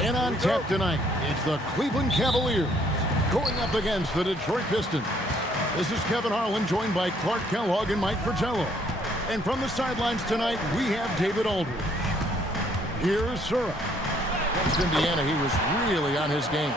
And on tap tonight, it's the Cleveland Cavaliers going up against the Detroit Pistons. This is Kevin Harlan, joined by Clark Kellogg and Mike Fratello. And from the sidelines tonight, we have David Aldridge. Here's Sura. Against Indiana, he was really on his game.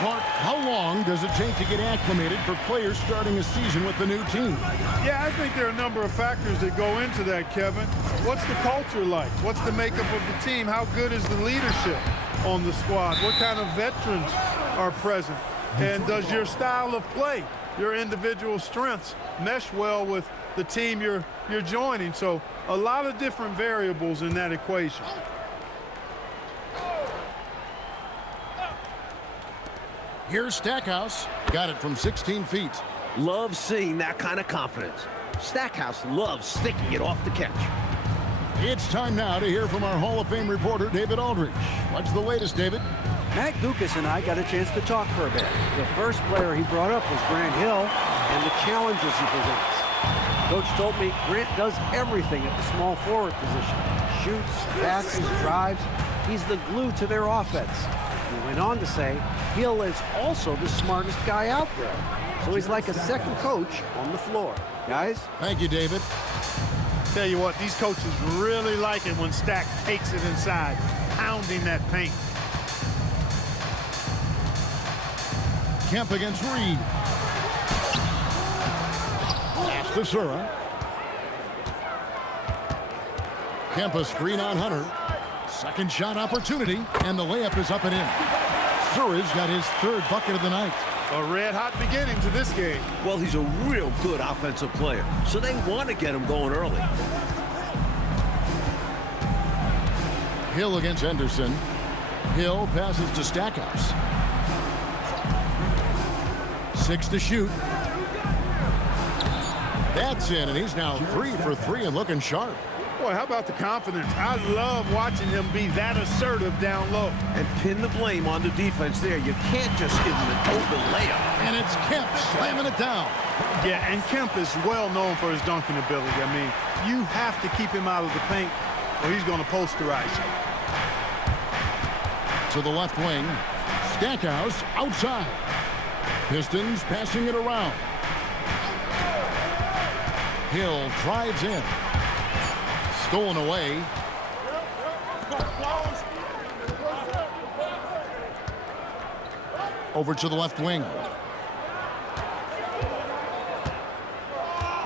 Clark, how long does it take to get acclimated for players starting a season with the new team? Yeah, I think there are a number of factors that go into that, Kevin. What's the culture like? What's the makeup of the team? How good is the leadership on the squad? What kind of veterans are present? And does your style of play, your individual strengths, mesh well with the team you're joining? So a lot of different variables in that equation. Here's Stackhouse. Got it from 16 feet. Love seeing that kind of confidence. Stackhouse loves sticking it off the catch. It's time now to hear from our Hall of Fame reporter, David Aldridge. What's the latest, David? Matt Dukas and I got a chance to talk for a bit. The first player he brought up was Grant Hill and the challenges he presents. Coach told me Grant does everything at the small forward position. Shoots, passes, drives. He's the glue to their offense. He went on to say Hill is also the smartest guy out there. So he's like a second coach on the floor. Guys? Thank you, David. Tell you what, these coaches really like it when Stack takes it inside, pounding that paint. Kemp against Reed. Pass to Sura. Kemp a screen on Hunter. Second shot opportunity, and the layup is up and in. Sura's got his third bucket of the night. A red-hot beginning to this game. Well, he's a real good offensive player, so they want to get him going early. Hill against Henderson. Hill passes to Stackhouse. 6 to shoot. That's in, and he's now 3 for 3 and looking sharp. Boy, how about the confidence? I love watching him be that assertive down low. And pin the blame on the defense there. You can't just give him an open layup. And it's Kemp slamming it down. Yeah, and Kemp is well known for his dunking ability. I mean, you have to keep him out of the paint or he's going to posterize you. To the left wing. Stackhouse outside. Pistons passing it around. Hill drives in. Stolen away. Over to the left wing.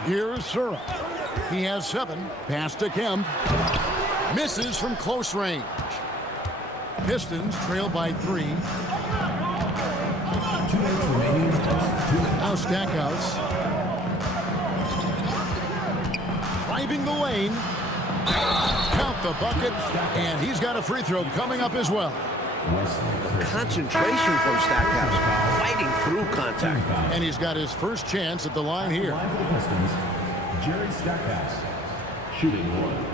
Here's Sura. He has 7. Pass to Kemp. Misses from close range. Pistons trail by 3. Now Stackhouse. Driving the lane. Count the bucket, and he's got a free throw coming up as well. Concentration from Stackhouse, fighting through contact. And he's got his first chance at the line here. Line for the Pistons, Jerry Stackhouse, shooting 1.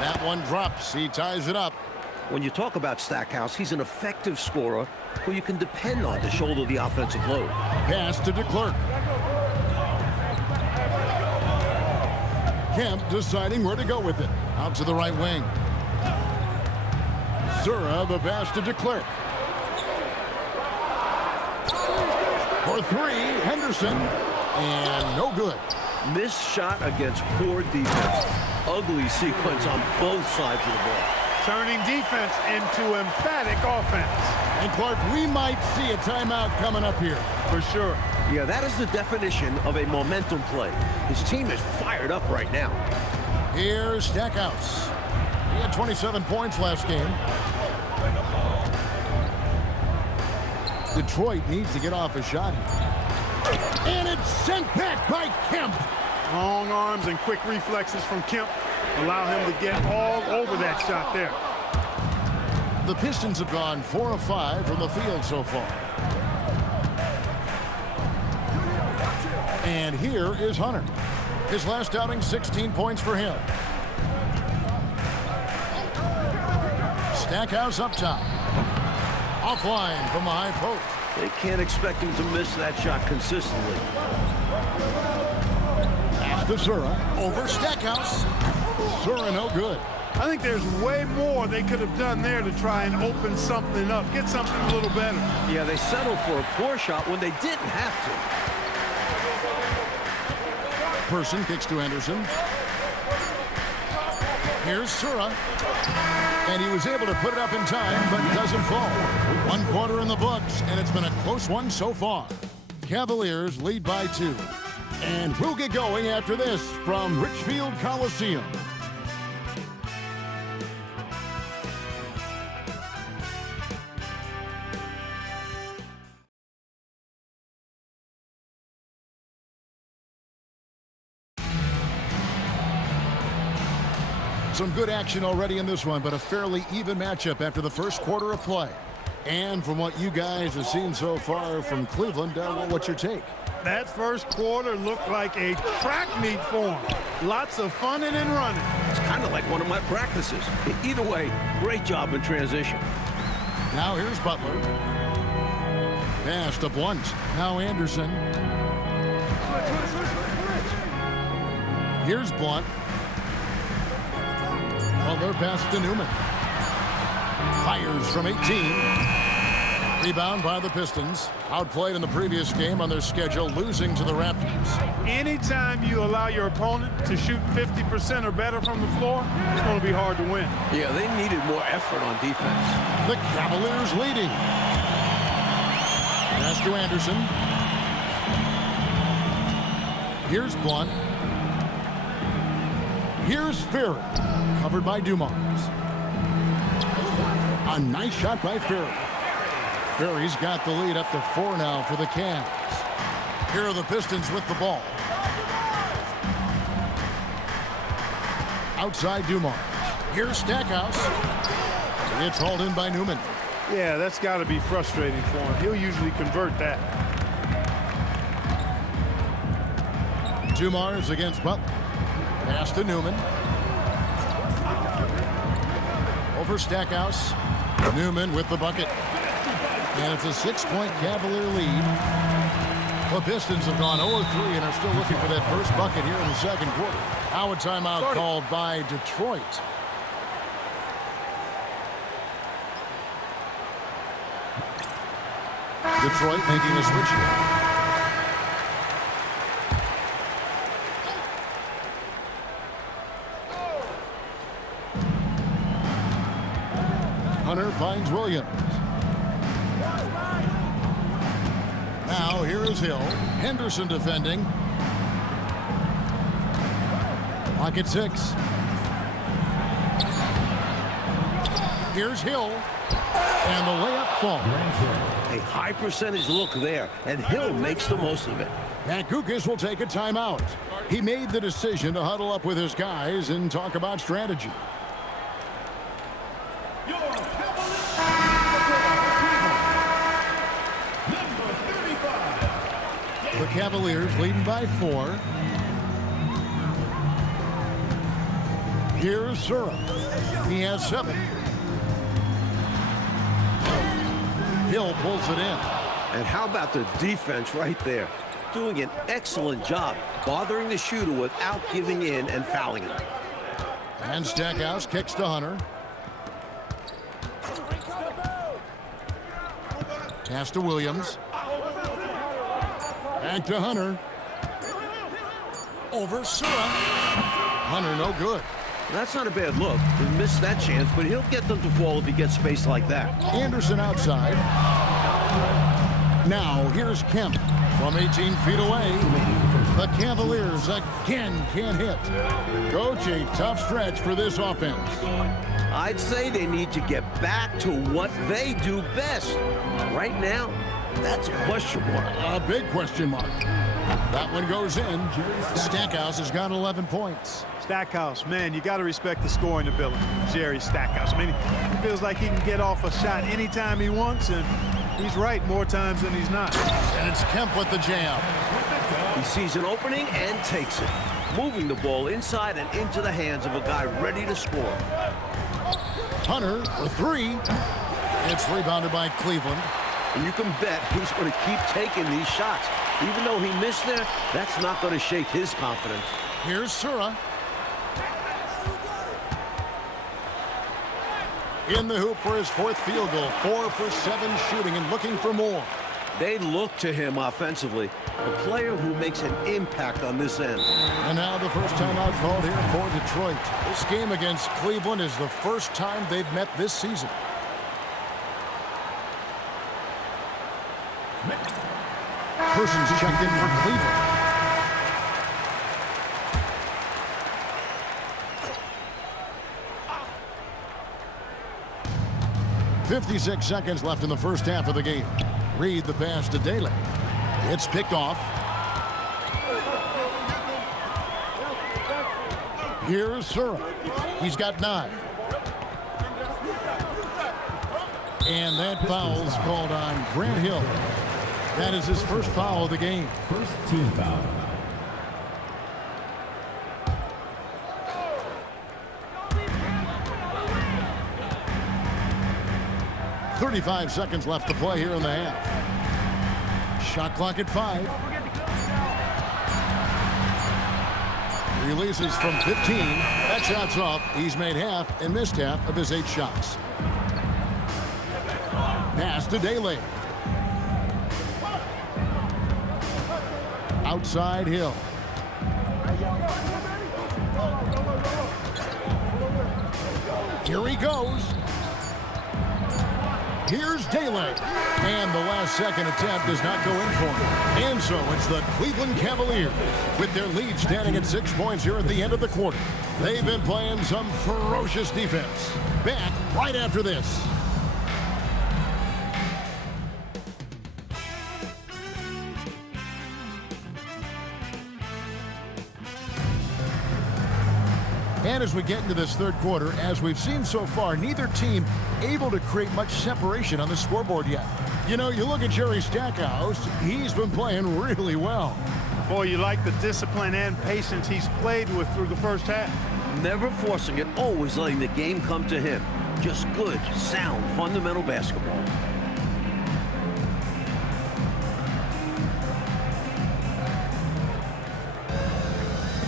That one drops. He ties it up. When you talk about Stackhouse, he's an effective scorer who you can depend on to shoulder the offensive load. Pass to DeClerc. Kemp deciding where to go with it. Out to the right wing. Sura, the pass to DeClerc. For 3, Henderson. And no good. Missed shot against poor defense. Ugly sequence on both sides of the ball. Turning defense into emphatic offense. And Clark, we might see a timeout coming up here. For sure. Yeah, that is the definition of a momentum play. His team is fired up right now. Here's Stackhouse. He had 27 points last game. Detroit needs to get off a shot here. And it's sent back by Kemp. Long arms and quick reflexes from Kemp allow him to get all over that shot there. The Pistons have gone 4 of 5 from the field so far. And here is Hunter. His last outing, 16 points for him. Stackhouse up top. Offline from the high post. They can't expect him to miss that shot consistently. Pass to Sura. Over Stackhouse. Sura no good. I think there's way more they could have done there to try and open something up, get something a little better. Yeah, they settled for a poor shot when they didn't have to. Person kicks to Anderson. Here's Sura. And he was able to put it up in time, but doesn't fall. 1 quarter in the books, and it's been a close one so far. Cavaliers lead by 2. And we'll get going after this from Richfield Coliseum. Some good action already in this one, but a fairly even matchup after the first quarter of play. And from what you guys have seen so far from Cleveland, what's your take? That first quarter looked like a track meet for them. Lots of funning and running. It's kind of like one of my practices. Either way, great job in transition. Now here's Butler. Pass to Blunt. Now Anderson. Here's Blunt. Butler pass to Newman. Fires from 18. Rebound by the Pistons. Outplayed in the previous game on their schedule, losing to the Raptors. Anytime you allow your opponent to shoot 50% or better from the floor, it's going to be hard to win. Yeah, they needed more effort on defense. The Cavaliers leading. Pass to Anderson. Here's Blunt. Here's Ferry. Covered by Dumars. A nice shot by Ferry. Ferry's got the lead up to 4 now for the Cavs. Here are the Pistons with the ball. Outside Dumars. Here's Stackhouse. It's hauled in by Newman. Yeah, that's got to be frustrating for him. He'll usually convert that. Dumars against Butler. Pass to Newman. Over Stackhouse. Newman with the bucket. And it's a 6-point Cavalier lead. The Pistons have gone 0-3 and are still looking for that first bucket here in the second quarter. Now a timeout called by Detroit. Detroit making a switch here. Hunter finds Williams. Now here is Hill. Henderson defending. Lock at 6. Here's Hill. And the layup falls. A high percentage look there, and Hill makes the most of it. And Kukas will take a timeout. He made the decision to huddle up with his guys and talk about strategy. The Cavaliers leading by 4. Here's Sura. He has 7. Hill pulls it in. And how about the defense right there? Doing an excellent job bothering the shooter without giving in and fouling him. And Stackhouse kicks to Hunter. Pass to Williams. Back to Hunter. Over Sura. Hunter no good. That's not a bad look. He missed that chance, but he'll get them to fall if he gets space like that. Anderson outside. Now here's Kemp from 18 feet away. The Cavaliers again can't hit. Coach, a tough stretch for this offense. I'd say they need to get back to what they do best. Right now, that's a question mark. A big question mark. That one goes in. Stackhouse has got 11 points. Stackhouse, man, you got to respect the scoring ability. Jerry Stackhouse. I mean, he feels like he can get off a shot anytime he wants, and he's right more times than he's not. And it's Kemp with the jam. He sees an opening and takes it, moving the ball inside and into the hands of a guy ready to score. Hunter for 3. It's rebounded by Cleveland. And you can bet he's going to keep taking these shots. Even though he missed there, that's not going to shake his confidence. Here's Sura. In the hoop for his 4th field goal. 4 for 7 shooting and looking for more. They look to him offensively. A player who makes an impact on this end. And now the first timeout called here for Detroit. This game against Cleveland is the first time they've met this season. Persons checked in for Cleveland. .56 seconds left in the first half of the game. Reed the pass to Daly. It's picked off. Here's Sura. He's got 9. And that foul's called on Grant Hill. That is his first foul of the game. First team foul. .35 seconds left to play here in the half. Shot clock at 5. Releases from 15. That shot's off. He's made half and missed half of his 8 shots. Pass to Daly. Outside Hill. Here he goes. Here's Daly. And the last second attempt does not go in for him. And so it's the Cleveland Cavaliers with their lead standing at 6 points here at the end of the quarter. They've been playing some ferocious defense. Back right after this. And as we get into this third quarter, as we've seen so far, neither team able to create much separation on the scoreboard yet. You know, you look at Jerry Stackhouse, he's been playing really well. Boy, you like the discipline and patience he's played with through the first half. Never forcing it, always letting the game come to him. Just good, sound, fundamental basketball.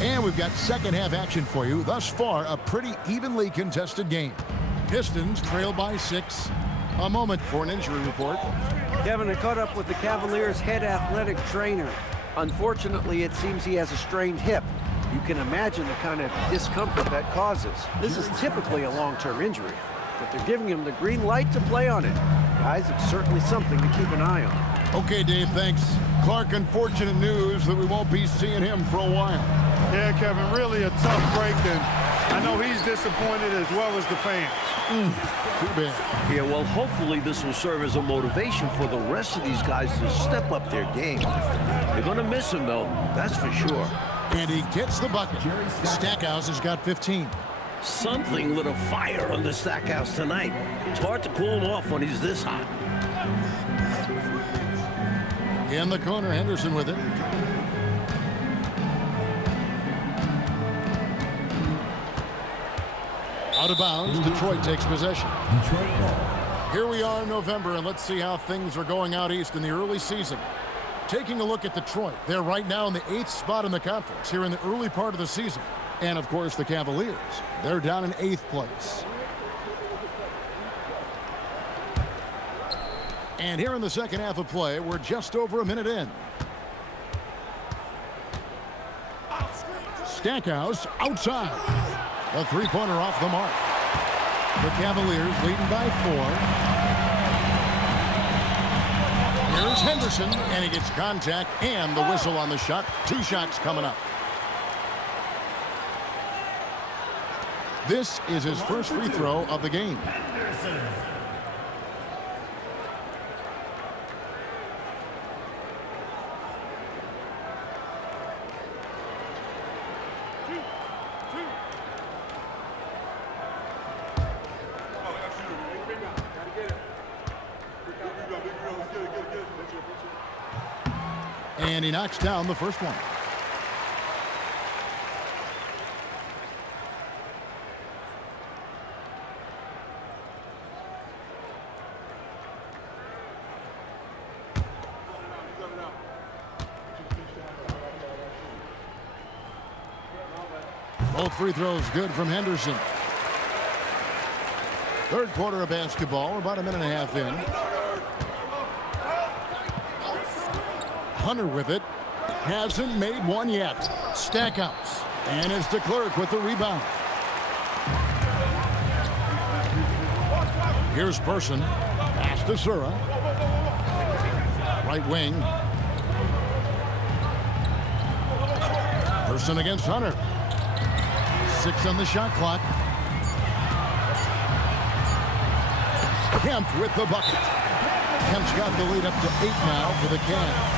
And we've got second half action for you. Thus far, a pretty evenly contested game. Pistons trail by 6. A moment for an injury report. Kevin, I caught up with the Cavaliers' head athletic trainer. Unfortunately, it seems he has a strained hip. You can imagine the kind of discomfort that causes. This is typically a long-term injury, but they're giving him the green light to play on it. Guys, it's certainly something to keep an eye on. Okay, Dave, thanks. Clark, unfortunate news that we won't be seeing him for a while. Yeah, Kevin, really a tough break, and I know he's disappointed as well as the fans. Too bad. Yeah, well, hopefully this will serve as a motivation for the rest of these guys to step up their game. They're going to miss him, though, that's for sure. And he gets the bucket. Stackhouse has got 15. Something lit a fire under Stackhouse tonight. It's hard to cool him off when he's this hot. In the corner, Henderson with it. Out of bounds, Detroit takes possession. Detroit ball. Here we are in November, and let's see how things are going out east in the early season. Taking a look at Detroit, they're right now in the 8th spot in the conference here in the early part of the season. And, of course, the Cavaliers, they're down in 8th place. And here in the second half of play, we're just over a minute in. Stackhouse outside. A three-pointer off the mark. The Cavaliers leading by 4. Here's Henderson, and he gets contact and the whistle on the shot. 2 shots coming up. This is his first free throw of the game. And he knocks down the first one. Both free throws good from Henderson. Third quarter of basketball. We're about a minute and a half in. Hunter with it. Hasn't made one yet. Stackhouse. And it's DeClerc with the rebound. Here's Person. Pass to Sura. Right wing. Person against Hunter. 6 on the shot clock. Kemp with the bucket. Kemp's got the lead up to 8 now for the Cavs.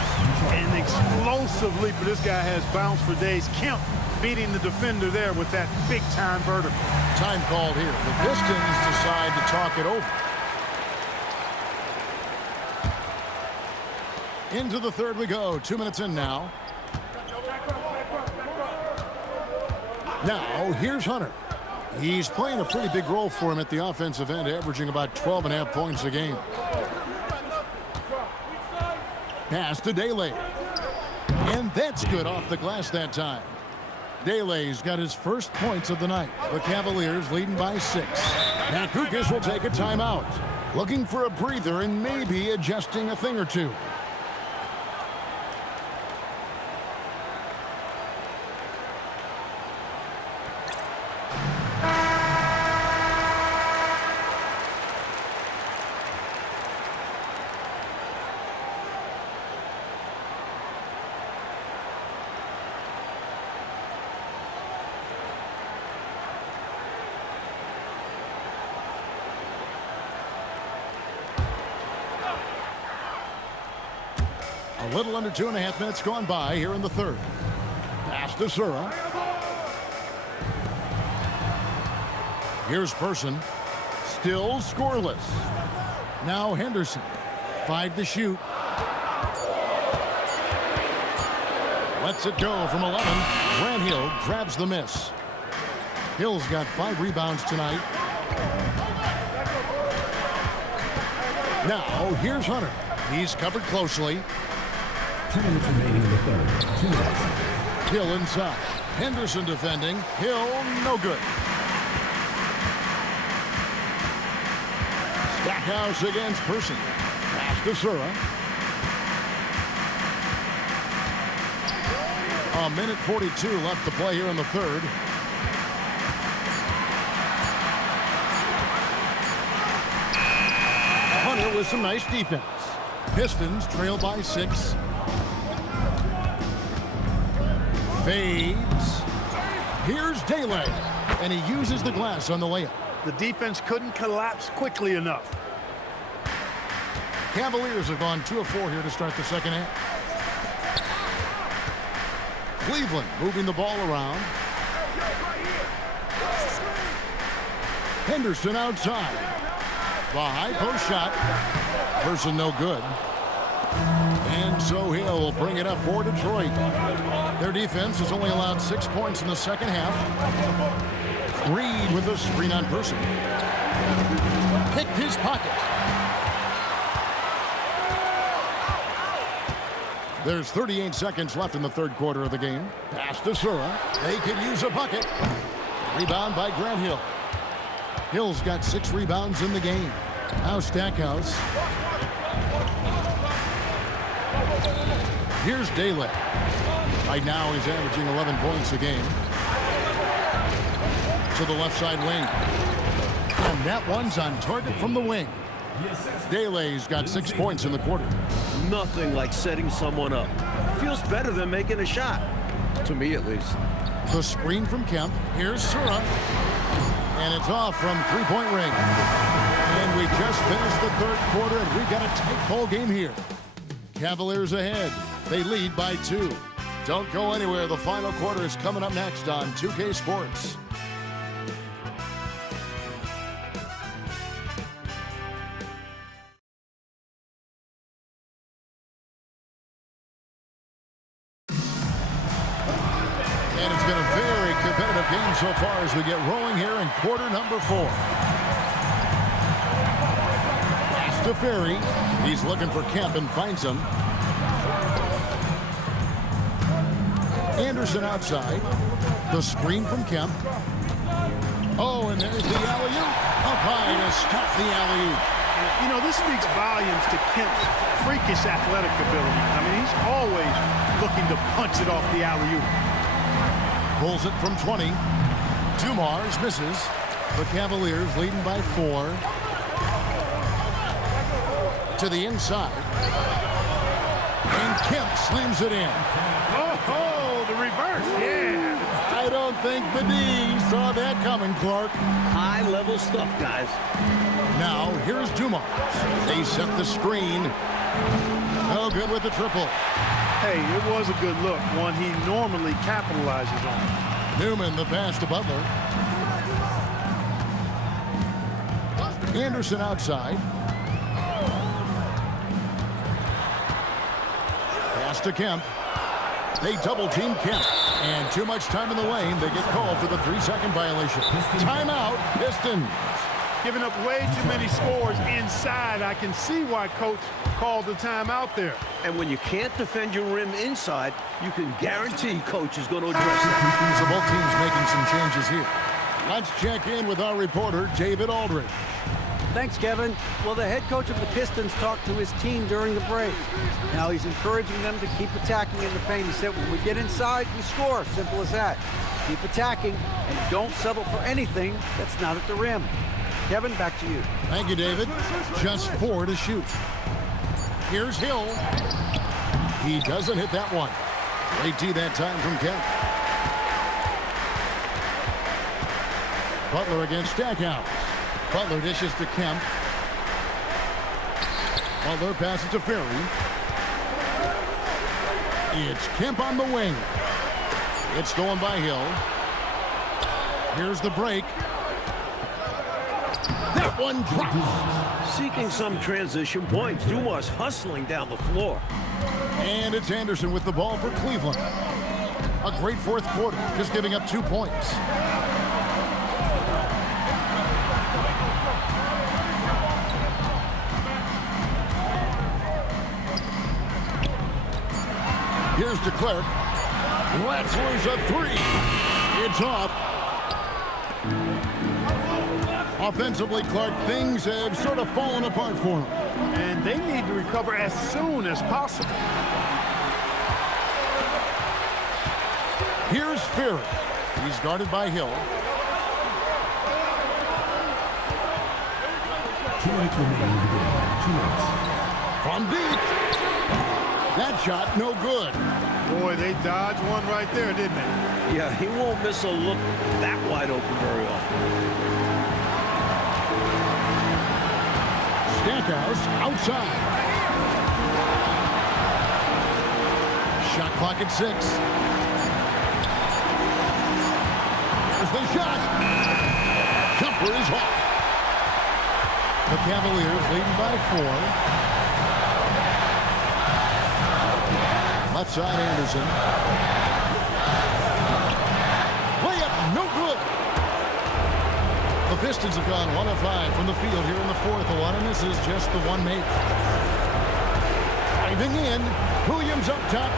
An explosive leap, but this guy has bounce for days. Kemp beating the defender there with that big-time vertical. Time called here. The Pistons decide to talk it over. Into the third we go. 2 minutes in now. Now, here's Hunter. He's playing a pretty big role for him at the offensive end, averaging about 12.5 points a game. Pass to Daly. And that's good off the glass that time. Daly's got his first points of the night. The Cavaliers leading by 6. Now Kukas will take a timeout. Looking for a breather and maybe adjusting a thing or two. A little under 2.5 minutes gone by here in the third. Pass to Sura. Here's Person. Still scoreless. Now Henderson. 5 to shoot. Lets it go from 11. Grant Hill grabs the miss. Hill's got 5 rebounds tonight. Now here's Hunter. He's covered closely. 2 minutes remaining in the third. 2 minutes. Hill inside. Henderson defending. Hill, no good. Stackhouse against Person. Pass to Sura. A minute 42 left to play here in the third. Hunter with some nice defense. Pistons trail by 6. Fades. Here's Daly, and he uses the glass on the layup. The defense couldn't collapse quickly enough. Cavaliers have gone 2 of 4 here to start the second half. Cleveland moving the ball around. Henderson outside. The high post shot. Person no good. And so Hill bring it up for Detroit. Their defense has only allowed 6 points in the second half. Reed with the screen on Person. Picked his pocket. There's 38 seconds left in the third quarter of the game. Pass to Sura. They could use a bucket. Rebound by Grant Hill. Hill's got 6 rebounds in the game. Now Stackhouse. Here's Daly. Right now he's averaging 11 points a game. To the left side wing. And that one's on target from the wing. Daly's got 6 points in the quarter. Nothing like setting someone up. Feels better than making a shot. To me, at least. The screen from Kemp. Here's Sura. And it's off from 3-point range. And we just finished the third quarter, and we've got a tight ball game here. Cavaliers ahead. They lead by 2. Don't go anywhere. The final quarter is coming up next on 2K Sports. And it's been a very competitive game so far as we get rolling here in quarter number 4. Pass to Ferry. He's looking for Kemp and finds him. Anderson outside. The screen from Kemp. Oh, and there's the alley-oop. Up high to stop the alley-oop. You know, this speaks volumes to Kemp's freakish athletic ability. I mean, he's always looking to punch it off the alley-oop. Pulls it from 20. Dumars misses. The Cavaliers leading by 4. To the inside. And Kemp slams it in. Oh, the reverse, yeah. I don't think the D saw that coming, Clark. High-level stuff, guys. Now, here's Dumars. They set the screen. Oh, good with the triple. Hey, it was a good look, one he normally capitalizes on. Newman, the pass to Butler. Anderson outside. Pass to Kemp. They double-team Kemp. And too much time in the lane. They get called for the 3-second violation. Timeout, Pistons. Giving up way too many scores inside. I can see why Coach called the timeout there. And when you can't defend your rim inside, you can guarantee Coach is going to address that. So both teams making some changes here. Let's check in with our reporter, David Aldridge. Thanks, Kevin. Well, the head coach of the Pistons talked to his team during the break. Now he's encouraging them to keep attacking in the paint. He said, when we get inside, we score. Simple as that. Keep attacking and don't settle for anything that's not at the rim. Kevin, back to you. Thank you, David. Just 4 to shoot. Here's Hill. He doesn't hit that one. Great D that time from Kemp. Butler against Stackhouse. Butler dishes to Kemp. Butler passes to Ferry. It's Kemp on the wing. It's stolen by Hill. Here's the break. That one drops. Seeking some transition points. Dumars hustling down the floor. And it's Anderson with the ball for Cleveland. A great fourth quarter, just giving up 2 points. Here's de Klerk. Ratzler's a 3. It's off. Offensively, Clark, things have sort of fallen apart for him. And they need to recover as soon as possible. Here's Ferry. He's guarded by Hill. 2 minutes remaining in the game. 2 minutes. From deep. That shot, no good. Boy, they dodged one right there, didn't they? Yeah, he won't miss a look that wide open very often. Stackhouse outside. Shot clock at 6. There's the shot. Jumper is off. The Cavaliers leading by 4. Left side, Anderson. Layup, no good. The Pistons have gone 1 of 5 from the field here in the fourth. A lot of misses, just the one made. Driving in, Williams up top.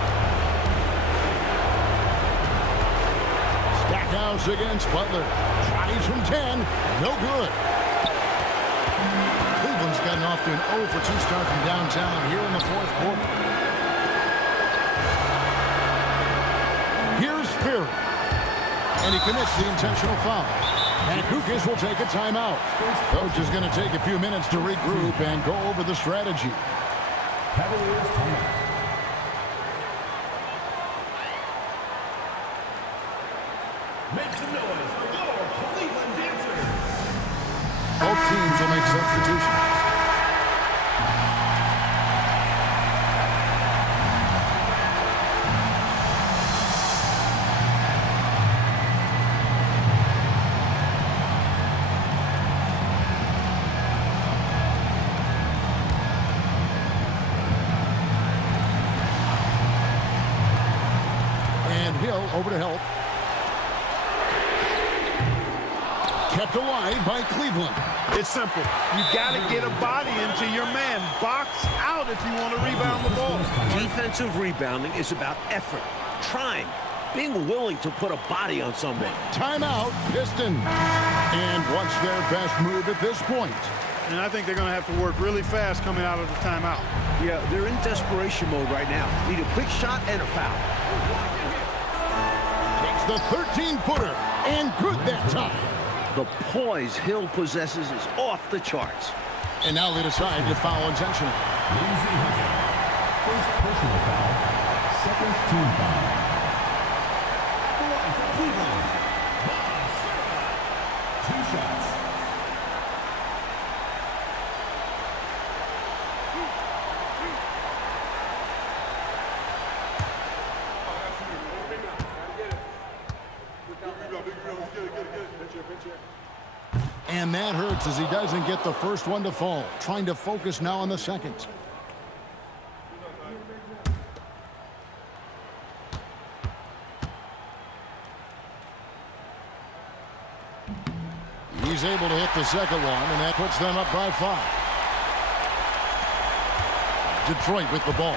Stackhouse against Butler. Tries from 10, no good. Cleveland's gotten off to an 0 for 2 start from downtown here in the fourth quarter. Here's Ferry. And he commits the intentional foul. And Kukas will take a timeout. Coach is going to take a few minutes to regroup and go over the strategy. Cavaliers timeout. Make some noise for your Cleveland dancers. Both teams will make substitutions. Hill over to help. Kept alive by Cleveland. It's simple. You got to get a body into your man. Box out if you want to rebound the ball. Defensive rebounding is about effort, trying. being willing to put a body on someone. Timeout, Pistons. And what's their best move at this point? And I think they're going to have to work really fast coming out of the timeout. Yeah, they're in desperation mode right now. Need a quick shot and a foul. Takes the 13-footer, and good that time. The poise Hill possesses is off the charts. And now they decide to foul intentionally. First personal foul, second team foul. For Cleveland, Bob Serra. 2 shots. And that hurts as he doesn't get the first one to fall. Trying to focus now on the second. He's able to hit the second one, and that puts them up by 5. Detroit with the ball.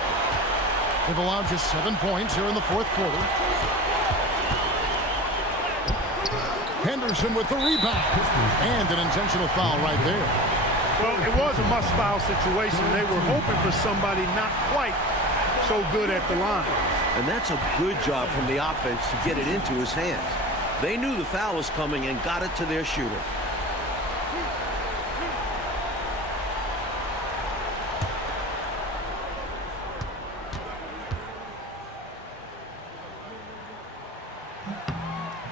They've allowed just 7 points here in the fourth quarter. Henderson with the rebound. And an intentional foul right there. Well, it was a must-foul situation. They were hoping for somebody not quite so good at the line. And that's a good job from the offense to get it into his hands. They knew the foul was coming and got it to their shooter.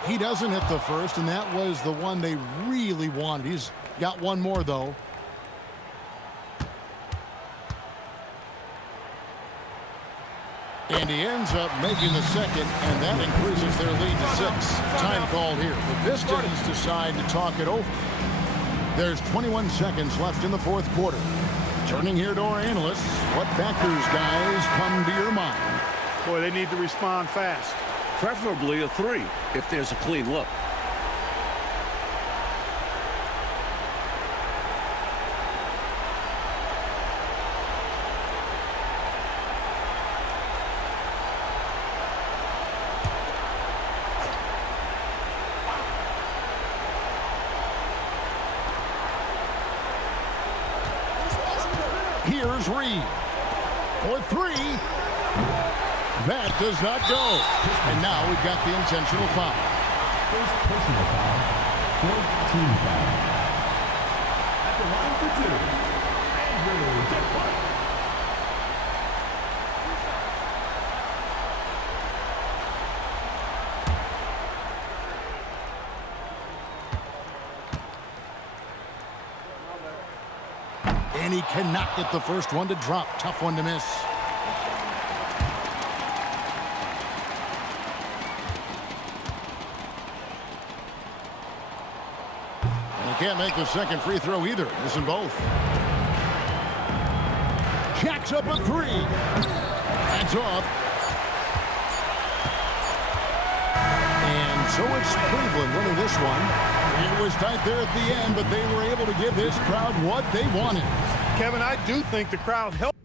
He doesn't hit the first, and that was the one they really wanted. He's got one more, though. And he ends up making the second, and that increases their lead to 6. Time called here. The Pistons decide to talk it over. There's 21 seconds left in the fourth quarter. Turning here to our analysts, what factors, guys, come to your mind? Boy, they need to respond fast. Preferably a 3 if there's a clean look. Here's Reed for 3. That does not go. And now we've got the intentional foul. First personal foul, fourth team foul. At the line for 2, Andrew Detroit. And he cannot get the first one to drop. Tough one to miss. Can't make the second free throw either. Missing both. Jacks up a 3. That's off. And so it's Cleveland winning this one. It was tight there at the end, but they were able to give this crowd what they wanted. Kevin, I do think the crowd helped.